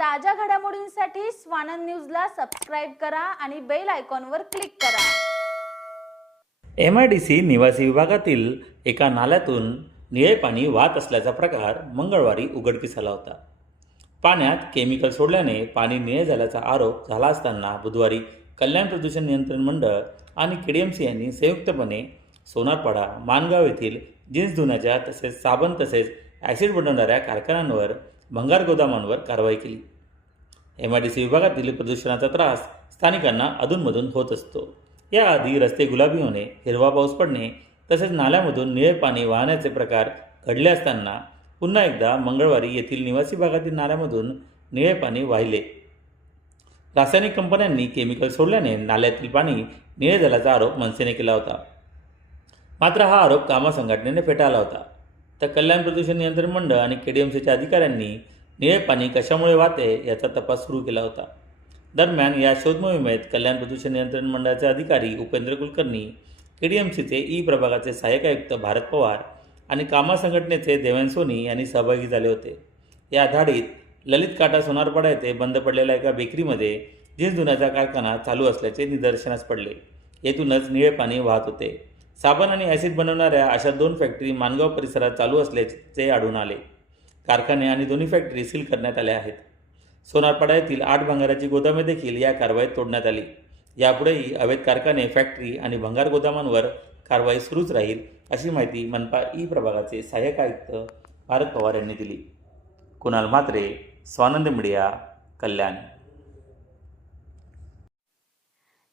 ताज्या घडामोडींसाठी स्वानंद न्यूजला सबस्क्राईब करा आणि बेल आयकॉनवर क्लिक करा. एम आय डी सी निवासी विभागातील एका नाल्यातून निळे पाणी वाहत असल्याचा प्रकार मंगळवारी उघडकीस आला होता. पाण्यात केमिकल सोडल्याने पाणी निळे झाल्याचा आरोप झाला असताना बुधवारी कल्याण प्रदूषण नियंत्रण मंडळ आणि के डी एम सी यांनी संयुक्तपणे सोनारपाडा मानगाव येथील जीन्स धुण्याच्या तसेच साबण तसेच ॲसिड बनवणाऱ्या कारखान्यांवर भंगार गोदामांवर कारवाई केली. एम आय डी सी विभागातील प्रदूषणाचा त्रास स्थानिकांना अधूनमधून होत असतो. याआधी रस्ते गुलाबी होणे हिरवा पाऊस पडणे तसेच नाल्यामधून निळे पाणी वाहण्याचे प्रकार घडले असताना पुन्हा एकदा मंगळवारी येथील निवासी भागातील नाल्यामधून निळे पाणी वाहिले. रासायनिक कंपन्यांनी केमिकल सोडल्याने नाल्यातील पाणी निळे झाल्याचा आरोप मनसेने केला होता. मात्र हा आरोप कामा संघटनेने फेटाळला होता. तर कल्याण प्रदूषण नियंत्रण मंडळ आणि के डी एम सीच्या अधिकाऱ्यांनी निळे पाणी कशामुळे वाहते याचा तपास सुरू केला होता. दरम्यान या शोध मोहिमेत कल्याण प्रदूषण नियंत्रण मंडळाचे अधिकारी Upendra Kulkarni K D M सीचे ई प्रभागाचे सहाय्यक आयुक्त भारत पवार आणि कामा संघटनेचे देवेन सोनी यांनी सहभागी झाले होते. या धाडीत ललित काटा सोनारपाडा येथे बंद पडलेल्या एका बेकरीमध्ये जीन्स धुण्याचा कारखाना चालू असल्याचे निदर्शनास पडले. येथूनच निळे पाणी वाहत होते. साबण आणि ॲसिड बनवणाऱ्या अशा दोन फॅक्टरी मानगाव परिसरात चालू असल्याचे आढळून आले. कारखाने आणि दोन्ही फॅक्टरी सील करण्यात आल्या आहेत. सोनारपाडा येथील आठ भंगाराची गोदामे देखील या कारवाईत तोडण्यात आली. यापुढेही अवैध कारखाने फॅक्टरी आणि भंगार गोदामांवर कारवाई सुरूच राहील अशी माहिती मनपा ई प्रभागाचे सहाय्यक आयुक्त भारत पवार यांनी दिली. कुणाल म्हात्रे स्वानंद मीडिया कल्याण.